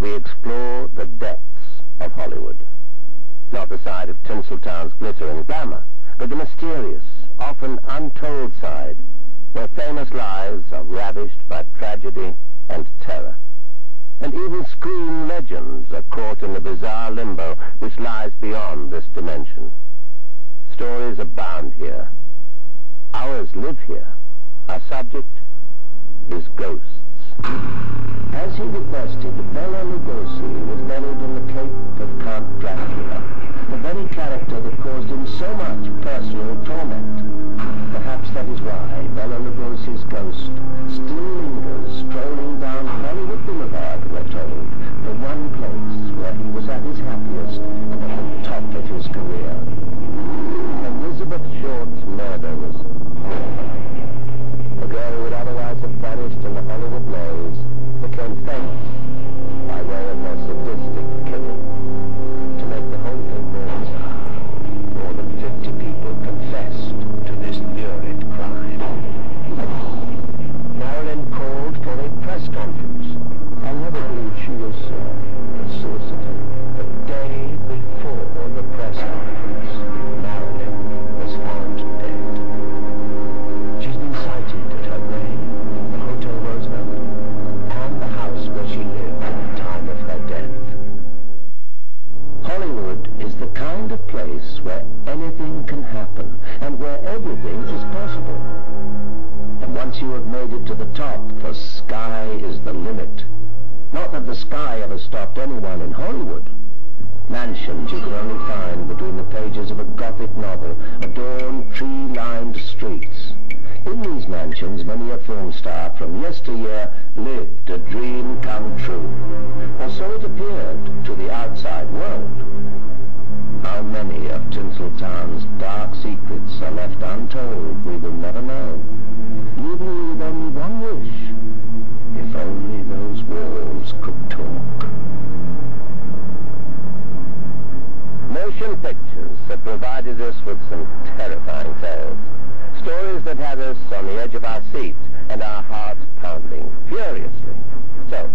we explore the depths of Hollywood. Not the side of Tinseltown's glitter and glamour, but the mysterious, often untold side, where famous lives are ravished by tragedy and terror. And even screen legends are caught in the bizarre limbo which lies beyond this dimension. Stories abound here. Ours live here. Our subject is ghosts. As he requested, Bela Lugosi was buried in the cape of Count Dracula, the very character that caused him so much personal torment. Perhaps that is why Bela Lugosi's ghost still lingers strolling down Hollywood Boulevard, we're told, the one place where he was at his happiest and at the top of his career. Elizabeth Short's murder was horrifying. The girl who would otherwise have vanished in the Hollywood maze became famous by way of her sadistic killing. To make the whole thing more bizarre, more than 50 people confessed to this lurid crime. Marilyn called for a press conference. I never believed she was a solicitor. The day before the press conference, Marilyn was found dead. She's been sighted at her grave, the Hotel Roosevelt, and the house where she lived at the time of her death. Hollywood is the kind of place where anything can happen, and where everything is possible. And once you have made it to the top, the sky is the limit. Not that the sky ever stopped anyone in Hollywood. Mansions you could only find between the pages of a Gothic novel adorn tree-lined streets. In these mansions, many a film star from yesteryear lived a dream come true. Or so it appeared to the outside world. How many of Tinseltown's dark secrets are left untold, we will never know, leaving you with only one wish: if only those walls could talk. Motion pictures have provided us with some terrifying tales. Stories that had us on the edge of our seats and our hearts pounding furiously. So,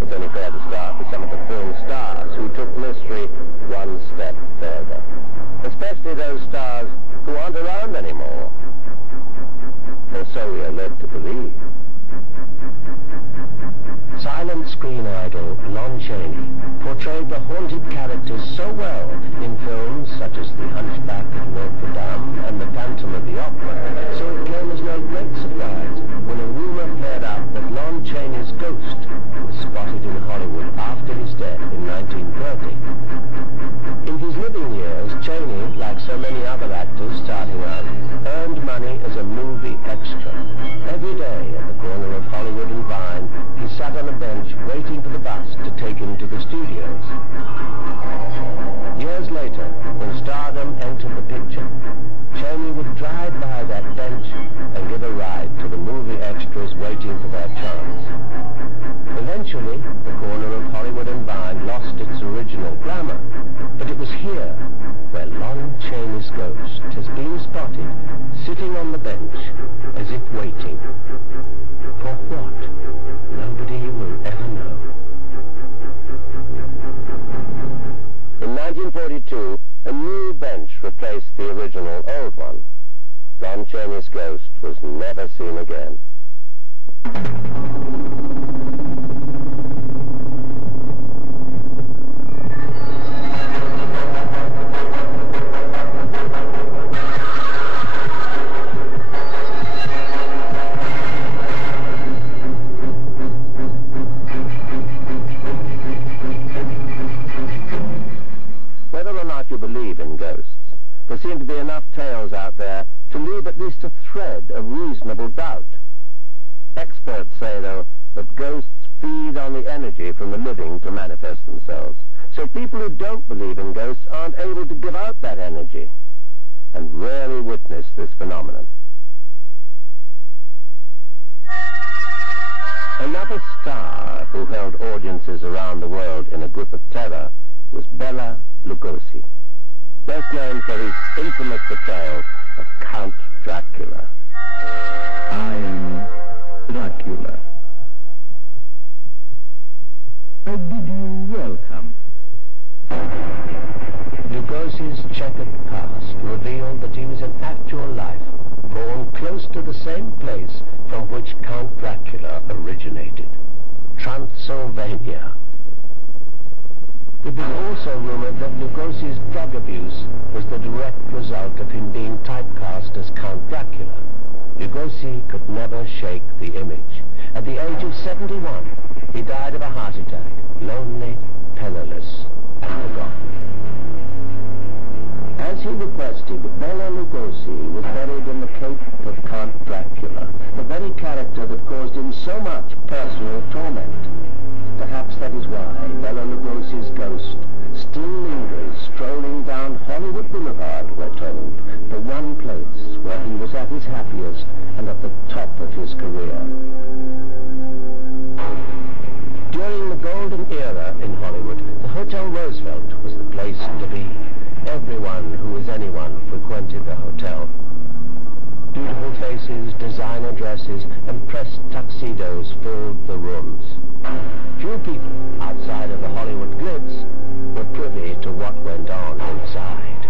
it's only fair to start with some of the film stars who took mystery one step further. Especially those stars who aren't around anymore. Or so we are led to believe. Silent screen idol Lon Chaney portrayed the haunted characters so well in films such as The Hunchback of Notre Dame and The Phantom of the Opera, so it came as no great surprise when a rumor flared up that Lon Chaney's ghost was spotted in Hollywood after his death in 1930. In his living years, Chaney, like so many other actors starting out, earned money as a movie extra. Every day at the corner of Hollywood and Vine, he sat on a bench waiting for the bus to take him to the studios. Years later, when stardom entered the picture, Chaney would drive by that bench and give a ride to the movie extras waiting for their chance. Eventually, the corner of Hollywood and Vine lost its original glamour, but it was here where Lon Chaney's ghost has been spotted sitting on the bench as if waiting. For what? Nobody will ever know. In 1942, a new bench replaced the original old one. Lon Chaney's ghost was never seen again. There seem to be enough tales out there to leave at least a thread of reasonable doubt. Experts say, though, that ghosts feed on the energy from the living to manifest themselves. So people who don't believe in ghosts aren't able to give out that energy, and rarely witness this phenomenon. Another star who held audiences around the world in a grip of terror was Bela Lugosi, best known for his infamous portrayal of Count Dracula. I am Dracula. I actual life, born close to the same place from which Count Dracula originated, Transylvania. It was also rumored that Lugosi's drug abuse was the direct result of him being typecast as Count Dracula. Lugosi could never shake the image. At the age of 71, he died of a heart attack, lonely, penniless, and forgotten. As he requested, Bela Lugosi was buried in the cape of Count Dracula, the very character that caused him so much personal torment. Perhaps that is why Bela Lugosi's ghost still lingers strolling down Hollywood Boulevard, we're told, the one place where he was at his happiest and at the top of his career. During the golden era in Hollywood, the Hotel Roosevelt was the place to be. Everyone who was anyone frequented the hotel. Beautiful faces, designer dresses, and pressed tuxedos filled the rooms. Few people outside of the Hollywood glitz were privy to what went on inside.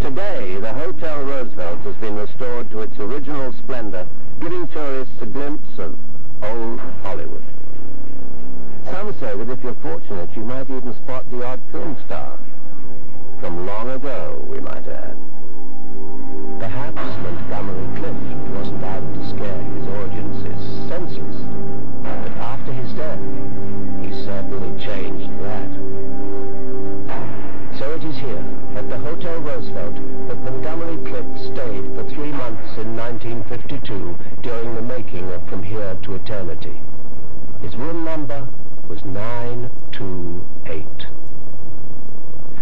Today, the Hotel Roosevelt has been restored to its original splendor, giving tourists a glimpse of old Hollywood. Some say that if you're fortunate, you might even spot the odd film star. From long ago, we might add. Perhaps Montgomery Clift wasn't out to scare his audiences senseless, but after his death, he certainly changed that. So it is here, at the Hotel Roosevelt, that Montgomery Clift stayed for 3 months in 1952 during the making of From Here to Eternity. His room number was 928.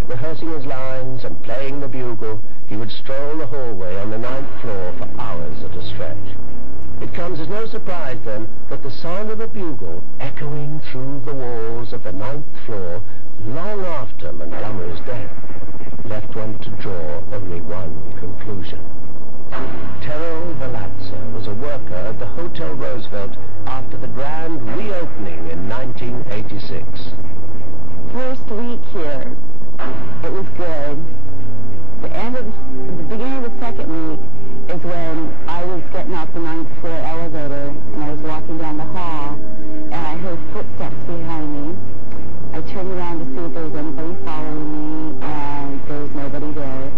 Rehearsing his lines and playing the bugle, he would stroll the hallway on the 9th floor for hours at a stretch. It comes as no surprise, then, that the sound of a bugle echoing through the walls of the 9th floor long after Montgomery's death left one to draw only one conclusion. Terrell Valazza was a worker at the Hotel Roosevelt after the grand reopening in 1986. First week here, it was good. The beginning of the second week is when I was getting off the 9th floor elevator and I was walking down the hall and I heard footsteps behind me. I turned around to see if there was anybody following me, and there was nobody there.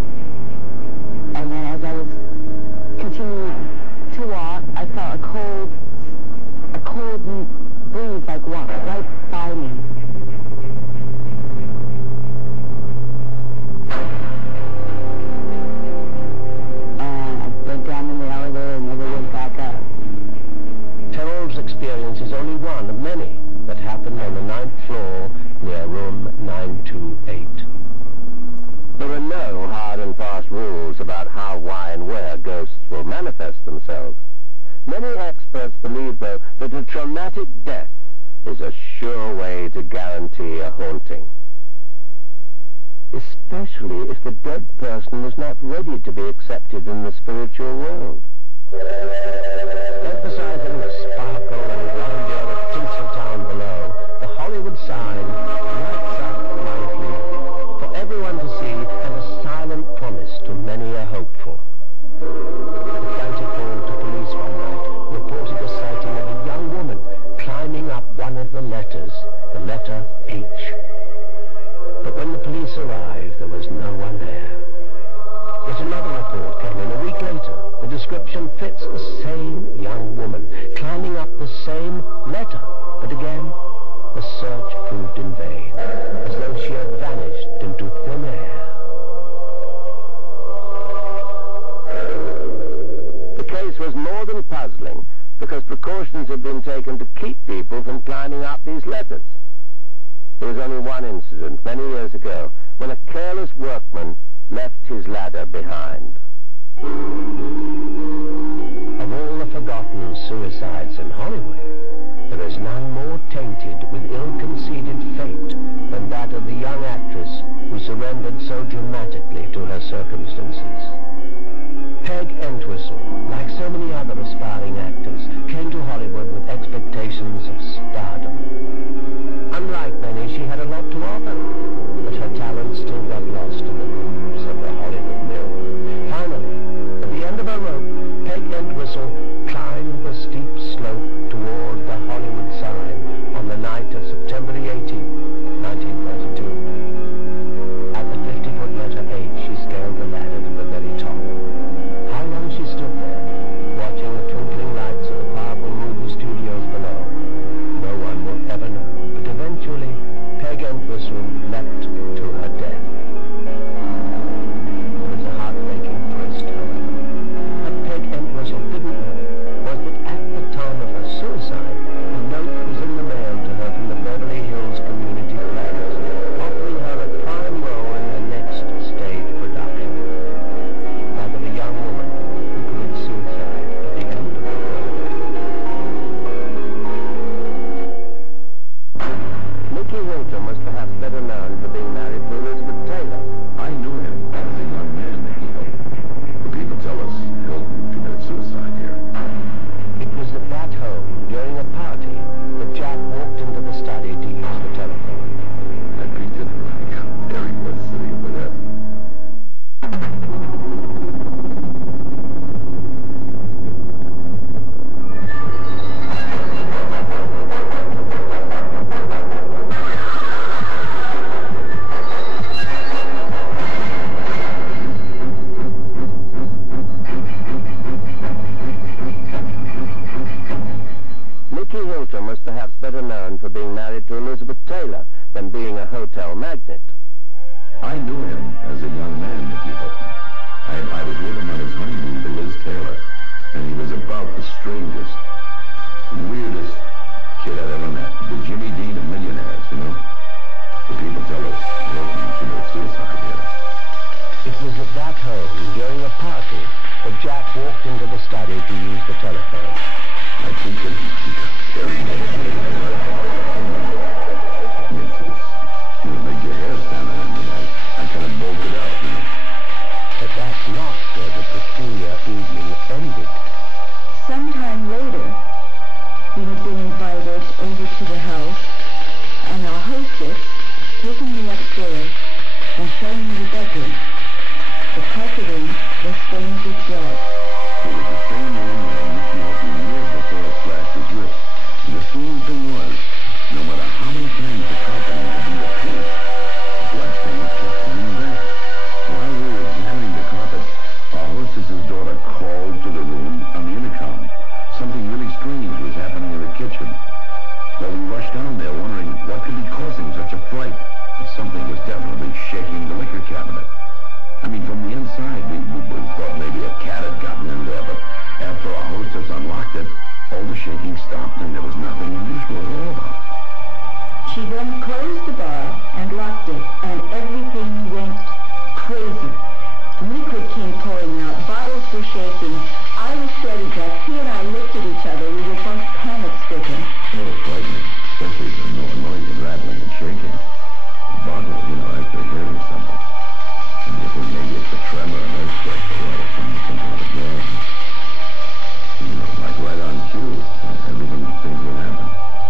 And then as I was continuing to walk, I felt a cold breeze like walk right by me. And I went down in the elevator and never went back up. Terrell's experience is only one of many that happened on the 9th floor near room 928. There are no hard and fast rules about how, why, and where ghosts will manifest themselves. Many experts believe, though, that a traumatic death is a sure way to guarantee a haunting. Especially if the dead person was not ready to be accepted in the spiritual world. Emphasizing the sparkle and grandeur of Tinseltown below, the Hollywood sign lights up lightly for everyone to see, and a silent promise to many a hopeful. Atlantic called to police one night reported a sighting of a young woman climbing up one of the letters, the letter H. But when the police arrived, there was no one there. Yet another report came in a week later. The description fits the same young woman, climbing up the same letter. But again, the search proved in vain, as though she had vanished into thin air. The case was more than puzzling, because precautions had been taken to keep people from climbing up these letters. There was only one incident many years ago when a careless workman left his ladder behind. Of all the forgotten suicides in Hollywood, there is none more tainted with ill-conceded fate than that of the young actress who surrendered so dramatically to her circumstances. Peg Entwistle, like so many other aspiring actors, came to Hollywood with expectations of stardom. Unlike many, she had a lot to offer, but her talent still got lost in the grooves of the Hollywood mirror. was at that home during a party that Jack walked into the study to use the telephone. I think that every day make your hair stand on me. I kind of bulked it out, you know. But that's not where the peculiar evening ended. Sometime later, we had been invited over to the house, and our hostess taking me upstairs and showing me the bedroom. The carpeting was stained with blood. It was the same one that Nicky had me years before it slashed his wrist. And the strange thing was, no matter how many times the carpeting had been replaced, bloodstains kept coming back. While we were examining the carpet, our hostess's daughter called to the room on the intercom. Something really strange was happening in the kitchen. Well, we rushed down there wondering what could be causing such a fright. But something was definitely shaking the liquor cabinet. I mean, from the inside, we thought maybe a cat had gotten in there, but after our hostess unlocked it, all the shaking stopped and there was nothing unusual at all about it. She then closed the bar and locked it, and everything went crazy. Liquid came pouring out, bottles were shaking. I was shredded back. He and I looked at each other. We were both panic-stricken. It was frightening, especially the noise and rattling and shaking. The bottle, after hearing something. And you think maybe it's a tremor, an earthquake, or something like a gas. Like right on cue. Everything seems to happen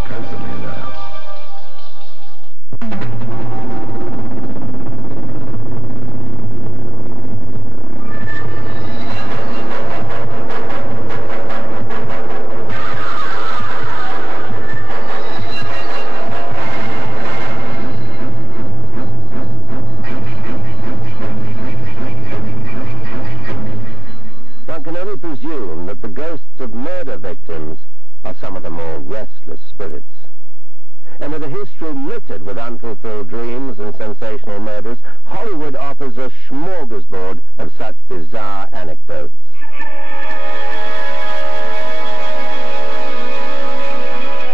constantly in the house. One can only presume that the ghosts of murder victims are some of the more restless spirits. And with a history littered with unfulfilled dreams and sensational murders, Hollywood offers a smorgasbord of such bizarre anecdotes.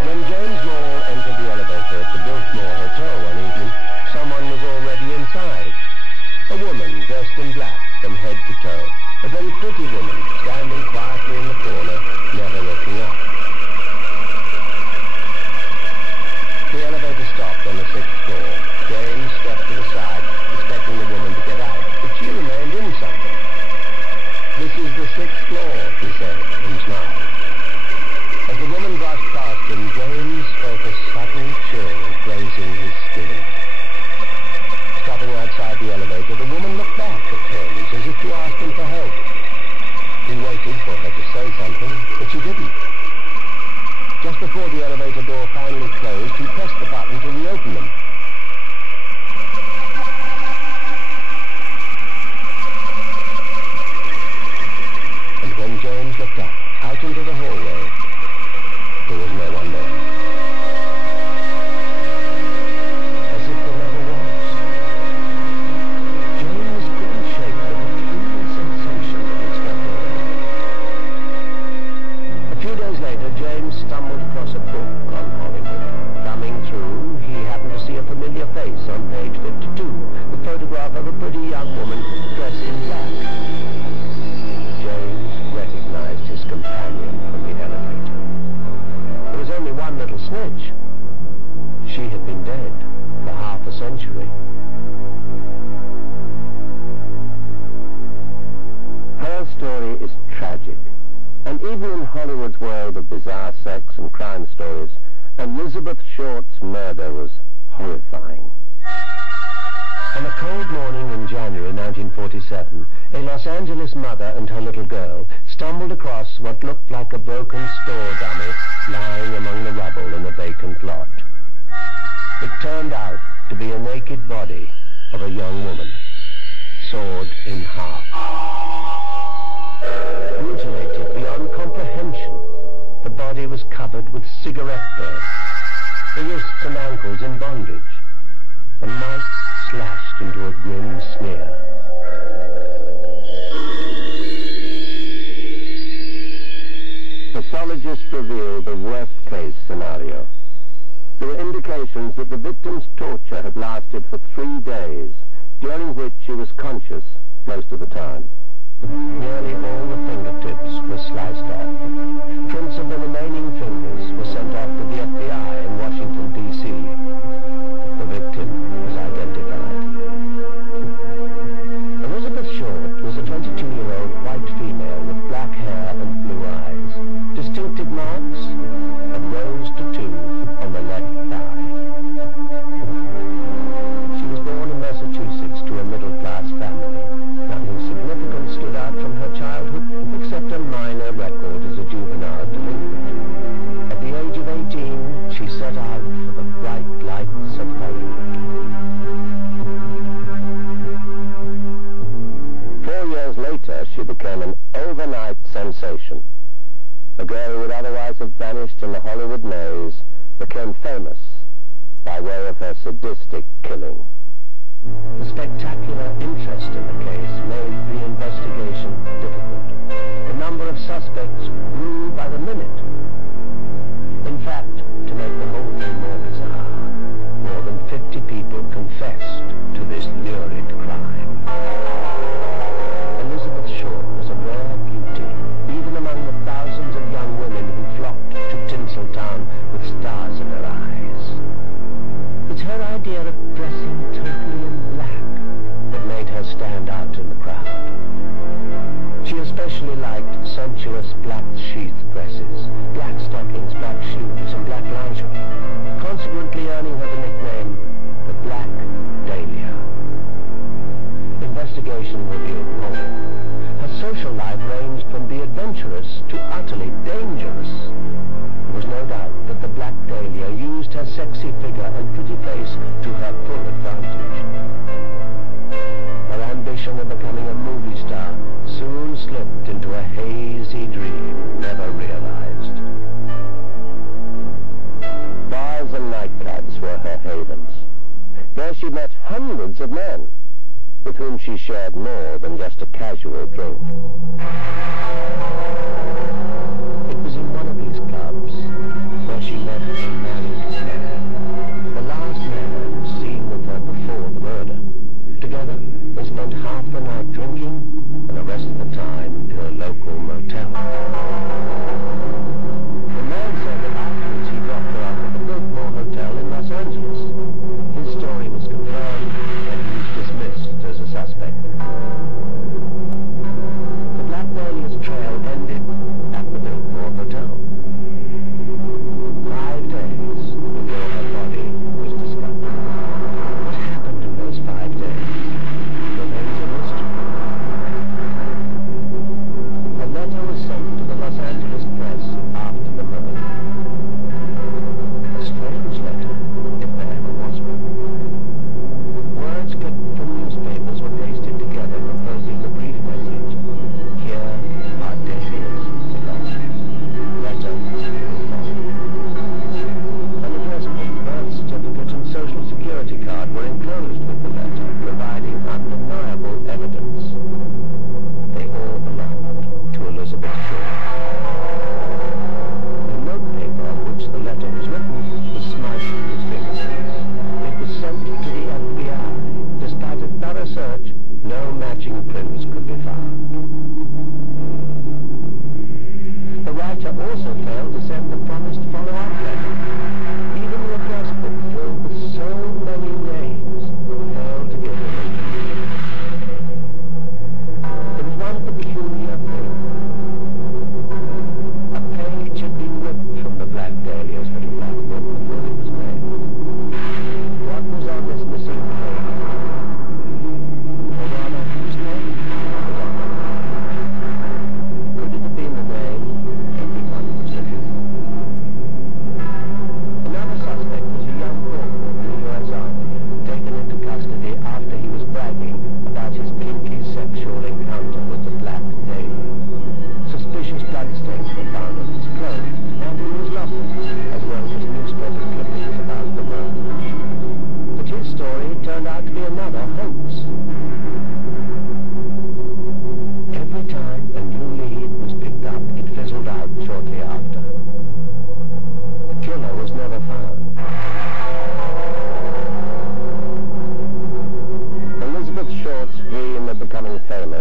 When James Moore entered the elevator at the Biltmore Hotel one evening, someone was already inside. A woman dressed in black from head to toe. A very pretty woman, standing quietly in the corner, never looking up. The elevator stopped on the 6th floor. James stepped to the side, expecting the woman to get out, but she remained inside. "This is the 6th floor," he said, and smiled. As the woman brushed past him, James felt a sudden chill grazing his skin. Stopping outside the elevator, the woman looked back at James as if to ask him for help. He waited for her to say something, but she didn't. Just before the elevator door finally closed, he pressed the button to reopen them. And when James looked up, out into the hallway, there was no one there. As if there never was. James couldn't shake the peculiar sensation that had swept over him. A few days later, James stumbled across a book on Hollywood. Thumbing through, he happened to see a familiar face on page 52, the photograph of a pretty young woman dressed in black. James recognized his companion from the elevator. There was only one little snitch. She had been dead for half a century. Her story is tragic, and even in Hollywood's world of bizarre sex and crime stories, Elizabeth Short's murder was horrifying. On a cold morning in January 1947, a Los Angeles mother and her little girl stumbled across what looked like a broken store dummy lying among the rubble in a vacant lot. It turned out to be a naked body of a young woman, sawed in half. Mutilated beyond comprehension, the body was covered with cigarette burns, the wrists and ankles in bondage, the mouth slashed into a grim sneer. Pathologists revealed the worst-case scenario. There were indications that the victim's torture had lasted for 3 days, during which she was conscious most of the time. Nearly all the fingertips were sliced off. Prints of the remaining fingers were sent off to the FBI in Washington, D.C. The victim was identified. Elizabeth Short was a 22-year-old white female with black hair and blue eyes, distinctive marks, a rose tattoo on the left thigh. She was born in Massachusetts to a middle-class family. Nothing significant stood out from her childhood except a minor record as a juvenile delinquent. At the age of 18, she set out for the bright lights of Hollywood. 4 years later, she became an overnight sensation. A girl who would otherwise have vanished in the Hollywood maze became famous by way of her sadistic killing. The spectacular interest in the case made the investigation difficult. The number of suspects grew by the minute. In fact, to make the whole thing more bizarre, more than 50 people confessed to this lurid crime. Elizabeth Short was a rare beauty, even among the thousands of young women who flocked to Tinseltown with stars in their eyes. It's her idea of dressing totally in black that made her stand out in the crowd. She especially liked sensuous black sheath dresses, black stockings, black shoes, and black lingerie, consequently earning her the nickname the Black Dahlia. Investigation revealed more. Her social life ranged from the adventurous to utterly dangerous. There was no doubt that the Black Dahlia used her sexy figure and pretty face to her full advantage. Her ambition of becoming a movie star soon slipped into a hazy dream never realized. Bars and nightclubs were her havens. There she met hundreds of men, with whom she shared more than just a casual drink. It was in one of these clubs where she met a married man, the last man seen with her before the murder. Together, they spent half the night drinking and the rest of the time in a local motel. The man said that afterwards he dropped her off at the Biltmore Hotel in Los Angeles. His story was confirmed and he was dismissed as a suspect. The Black Dahlia's trail ended at the Biltmore Hotel. 5 days before her body was discovered. What happened in those 5 days remains a mystery. A letter was sent to the Los Angeles press after the murder. A strange letter, if there ever was one. Words clipped from newspapers were pasted together, composing the brief message, "Here are Dahlia's belongings. Letter will follow." An address book, birth certificate, and social security card were enclosed with the letter, providing undeniable evidence. They all belonged to Elizabeth Short. The notepaper on which the letter was written was smudged with fingerprints. It was sent to the FBI. Despite a thorough search, no matching prints could be found. The writer also failed to send the promised follow-up letter. Even the address book, filled with so many names, failed to give him a lead. There was one peculiar thing. A page had been ripped from the Black Dahlia's little black book before it was made. What was on this missing page? Or rather, whose name was on it? Could it have been the name everyone was looking for?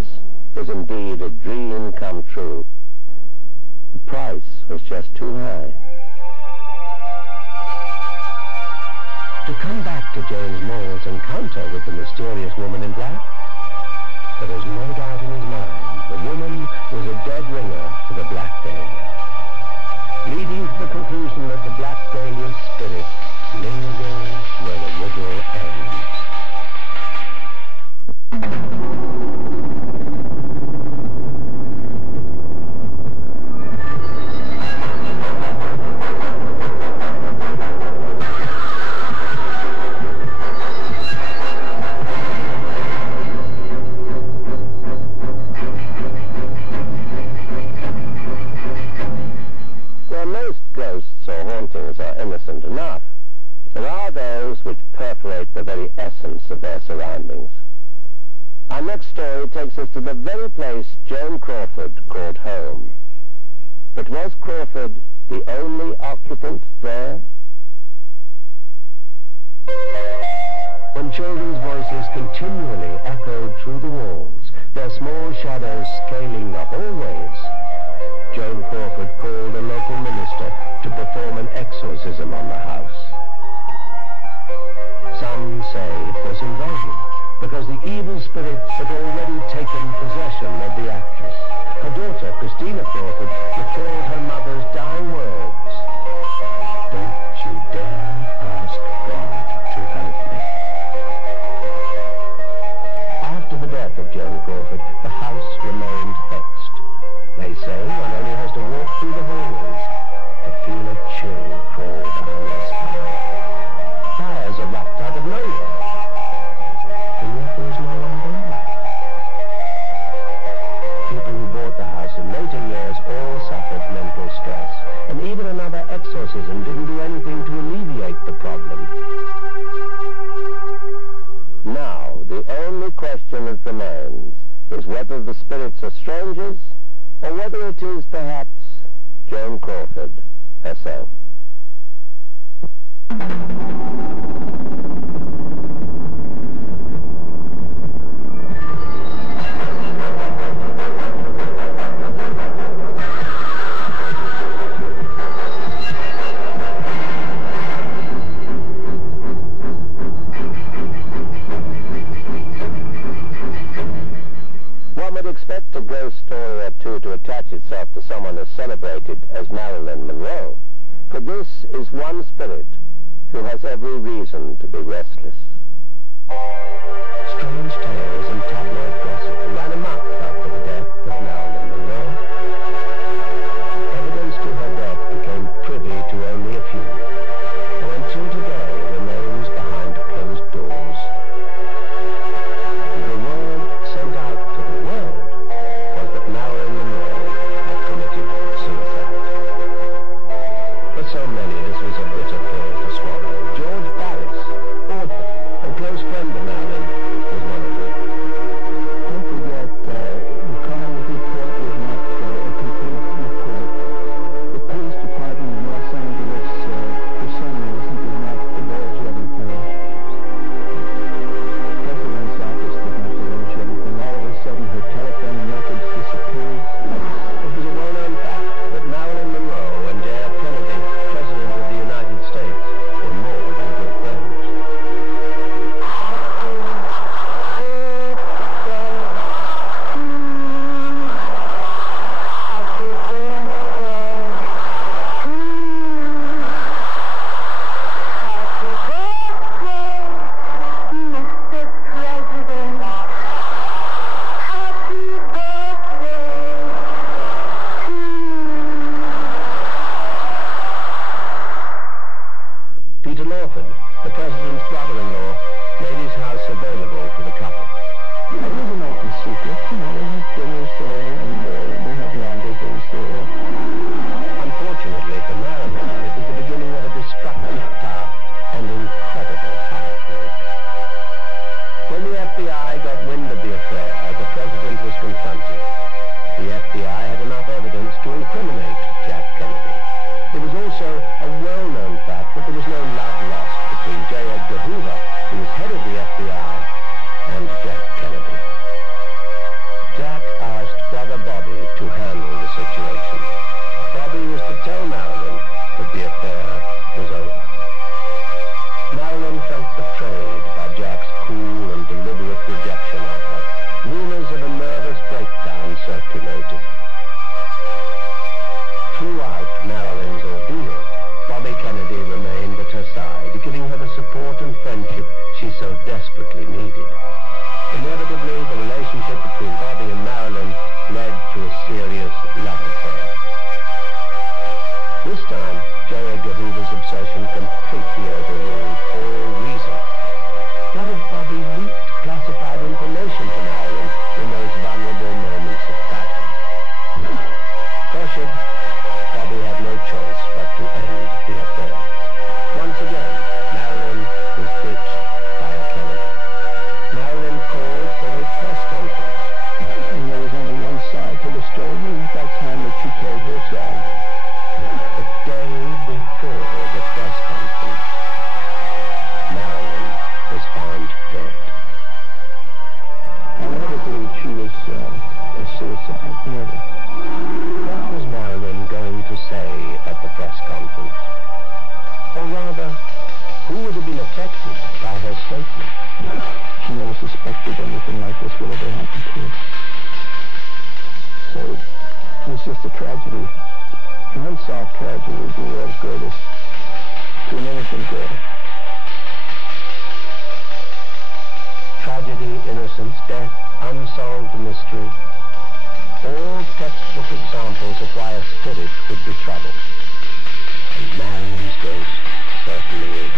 Christmas was indeed a dream come true. The price was just too high. To come back to James Moore's encounter with the mysterious woman in black, there is no doubt in his mind the woman was a dead ringer for the Black Dahlia, leading to the conclusion that the Black Dahlia's spirit lingers where the riddle ends. Are innocent enough, there are those which perforate the very essence of their surroundings. Our next story takes us to the very place Joan Crawford called home. But was Crawford the only occupant there? When children's voices continually echoed through the walls, their small shadows scaling up always, Joan Crawford called a local minister to perform an exorcism on the house. Some say it was invasion, because the evil spirit had already taken possession of the actress. Her daughter, Christina Crawford, recalled her mother's dying words, "Don't you dare ask God to help me." After the death of Joan Crawford, the house remained hexed. They say one only has to walk through the hallways to feel a chill crawl down their spine. Fires erupt out of nowhere, and yet there is no one there. People who bought the house in later years all suffered mental stress, and even another exorcism didn't do anything to alleviate the problem. Now, the only question that remains is whether the spirits are strangers, or whether it is perhaps Joan Crawford herself. One would expect a ghost story or two to attach itself to someone as celebrated as Marilyn Monroe, for this is one spirit who has every reason to be restless. Strange tales and tabloid gossip ran amok after the death of Marilyn Monroe. Evidence to her death became privy to only a few, and until today remains behind closed doors. The word sent out to the world was that Marilyn Monroe had committed suicide. For so many, this was a bitter pill to swallow. George Barris, author and close friend of Marilyn, was one of them. Don't forget, the crime report was not a complete report. The police department in Los Angeles, for some reason, did not divulge everything. The president's office did not divulge everything. All of a sudden, her telephone records disappeared. It was a well-known fact that Marilyn Monroe and J.F. Kennedy, President of the United States, were more than good friends. Peter Lawford, the president's brother-in-law, made his house available for the couple. It was an open secret. You know, they had dinners there, and they had rendezvous there. Unfortunately for Marilyn, it was the beginning of a destructive path and incredible heartbreak. When the FBI got wind of the affair, the president was confronted. The FBI had enough evidence to incriminate Jack Kennedy. It was also a well-known fact that there was no love lost between J. Edgar Hoover, who was head of the FBI, and Jack Kennedy. J. whatever happened to her. So it was just a tragedy, an unsolved tragedy would be the world's greatest to an innocent girl. Tragedy, innocence, death, unsolved mystery. All textbook examples of why a spirit would be troubled. And Marion's ghost certainly is.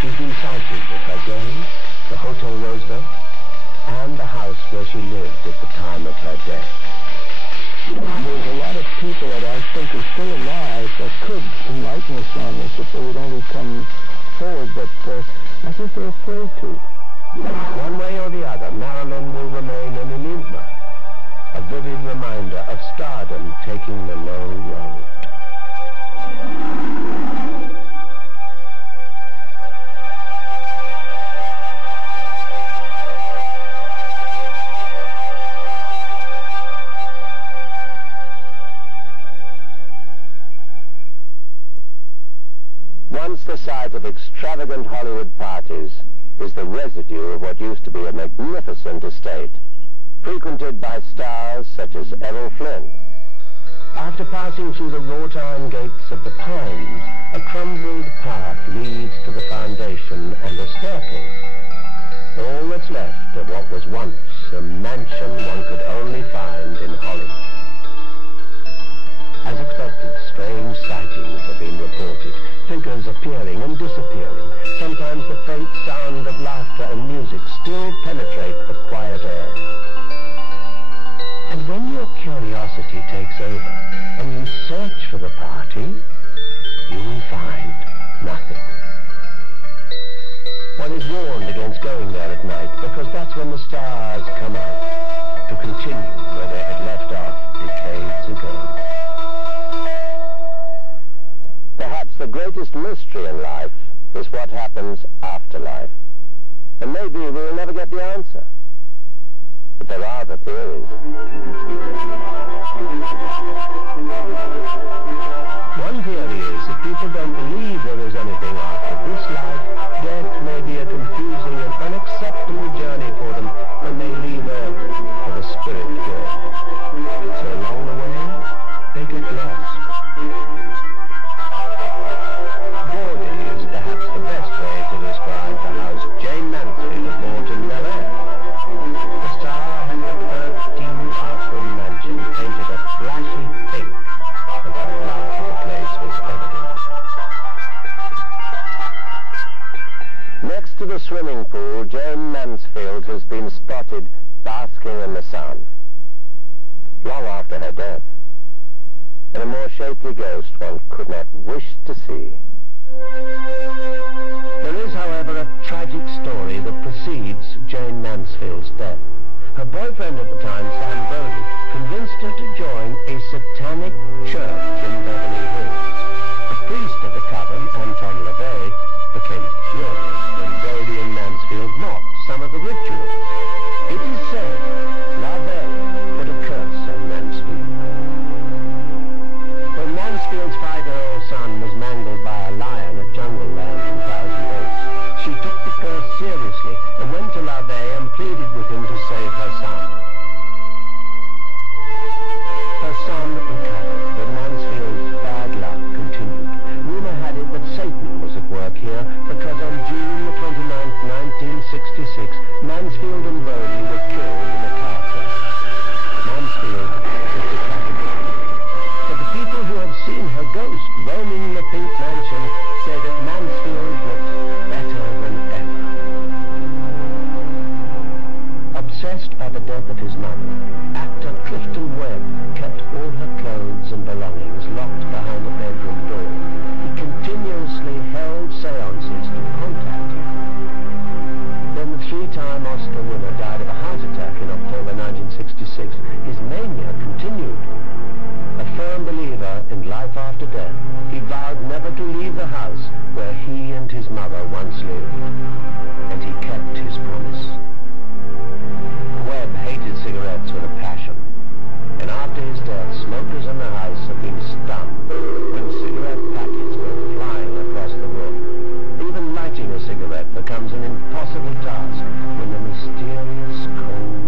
She's been sighted at her grave, the Hotel Roosevelt, and the house where she lived at the time of her death. There's a lot of people that I think are still alive that could enlighten us on this if they would only come forward, but I think they're afraid to. One way or the other, Marilyn will remain an enigma, a vivid reminder of stardom taking the low road. Once the site of extravagant Hollywood parties is the residue of what used to be a magnificent estate, frequented by stars such as Errol Flynn. After passing through the wrought iron gates of the Pines, a crumbled path leads to the foundation and a staircase. All that's left of what was once a mansion one could only find in Hollywood. As expected, strange sightings have been reported, figures appearing and disappearing. Sometimes the faint sound of laughter and music still penetrate the quiet air. And when your curiosity takes over and you search for the party, you will find nothing. One is warned against going there at night because that's when the stars come out to continue where they had left off decades ago. Perhaps the greatest mystery in life is what happens after life. And maybe we'll never get the answer. But there are the theories. One theory is that people don't believe there is anything after this life. Death may be a confusing and unacceptable journey for them when they leave Earth for the spirit world. So along the way, they get lost. Bawdy is perhaps the best way to describe the house Jayne Mansfield had bought in Bel Air. The star had a 13-bathroom mansion painted a flashy pink, and her love for the place was evident. Next to the swimming pool, Jayne Mansfield has been spotted basking in the sun, long after her death, and a more shapely ghost one could not wish to see. There is, however, a tragic story that precedes Jayne Mansfield's death. Her boyfriend at the time, Sam Brodie, convinced her to join a satanic church in Beverly Hills. The priest of the coven, Anton LaVey, became furious when Brodie and Mansfield mocked some of the rituals. It is said LaVey put a curse on Mansfield. When Mansfield's 5-year-old son was mangled by a lion at Jungle Land in Thousand Oaks, she took the curse seriously and went to LaVey and pleaded with him to save her son. Her son recovered, but Mansfield's bad luck continued. Rumor had it that Satan was at work here because on June 29, 1966, Mansfield and Brodie were killed in a car crash. Mansfield was decapitated. But the people who have seen her ghost roaming the Pink Mansion say that Mansfield looks better than ever. Obsessed by the death of his mother, actor Clifton Webb kept all her clothes and belongings locked behind a bedroom door. He continuously held seances to contact her. When the 3-time Oscar winner died of a heart attack in October 1966, his mania continued. A firm believer in life after death, he vowed never to leave the house where he and his mother once lived. And he kept his promise. Webb hated cigarettes with a passion. And after his death, smokers in the house have been stunned when cigarette packets go flying across the room. Even lighting a cigarette becomes an impossible task when the mysterious cold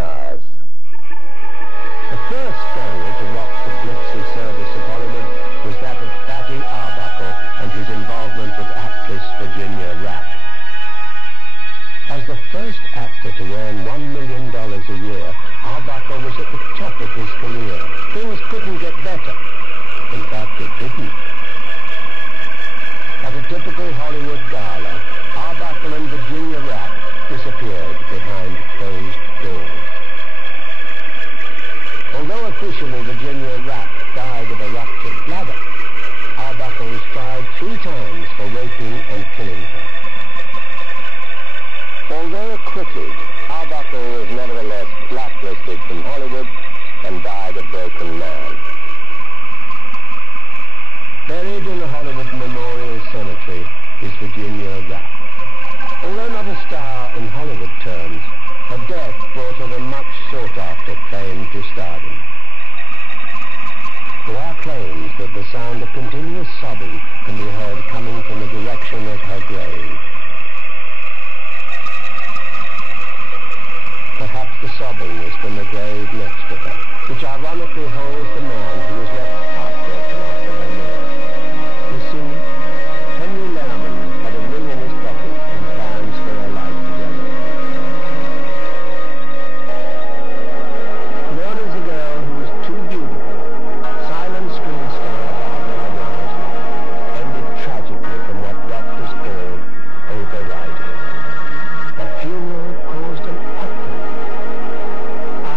stars. The first scandal to rock the glitzy service of Hollywood was that of Fatty Arbuckle and his involvement with actress Virginia Rappe. As the first actor to earn $1 million a year, Arbuckle was at the top of his career. Things couldn't get better. In fact, it didn't. At a typical Hollywood gala, Arbuckle and Virginia Rappe disappeared behind closed doors. Although officially Virginia Rappe died of a ruptured bladder, Arbuckle was tried 3 times for raping and killing her. Although acquitted, Arbuckle was nevertheless blacklisted from Hollywood and died a broken man. Buried in the Hollywood Memorial Cemetery is Virginia Rappe. Although not a star in Hollywood terms, her death brought her the much sought-after claim to stardom. There are claims that the sound of continuous sobbing can be heard coming from the direction of her grave. Perhaps the sobbing is from the grave next to her, which ironically holds the man who was left heartbroken after her murder. You see, Henry Lerman had a ring in his pocket and plans for a life together. Known as a girl who was too beautiful, silent screen star Barbara Lamar's life ended tragically from what doctors called overriding. Her funeral caused an uproar.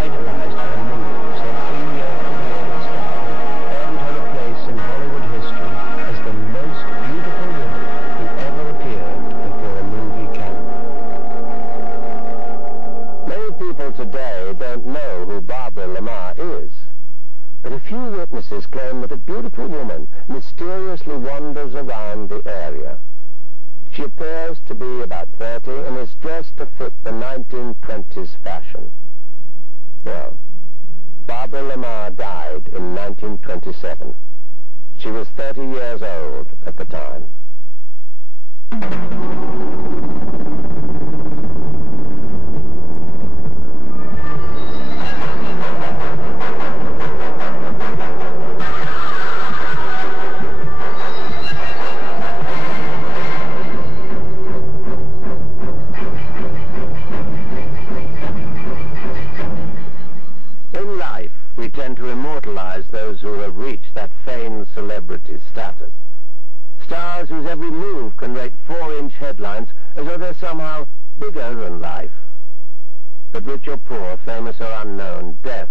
Idolized her moves, her 3-year career in stardom earned her a place in Hollywood history as the most beautiful woman who ever appeared before a movie camera. Many people today don't know who Barbara Lamar is, but a few witnesses claim that a beautiful woman mysteriously wanders around the area. She appears to be about 30 and is dressed to fit the 1920s fashion. Well, Barbara Lamar died in 1927. She was 30 years old at the time. In life, we tend to immortalize those who have reached that famed celebrity status. Stars whose every move can rate 4-inch headlines as though they're somehow bigger than life. But rich or poor, famous or unknown, death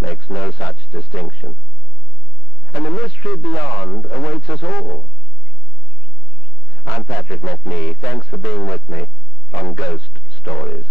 makes no such distinction. And the mystery beyond awaits us all. I'm Patrick McNee. Thanks for being with me on Ghost Stories.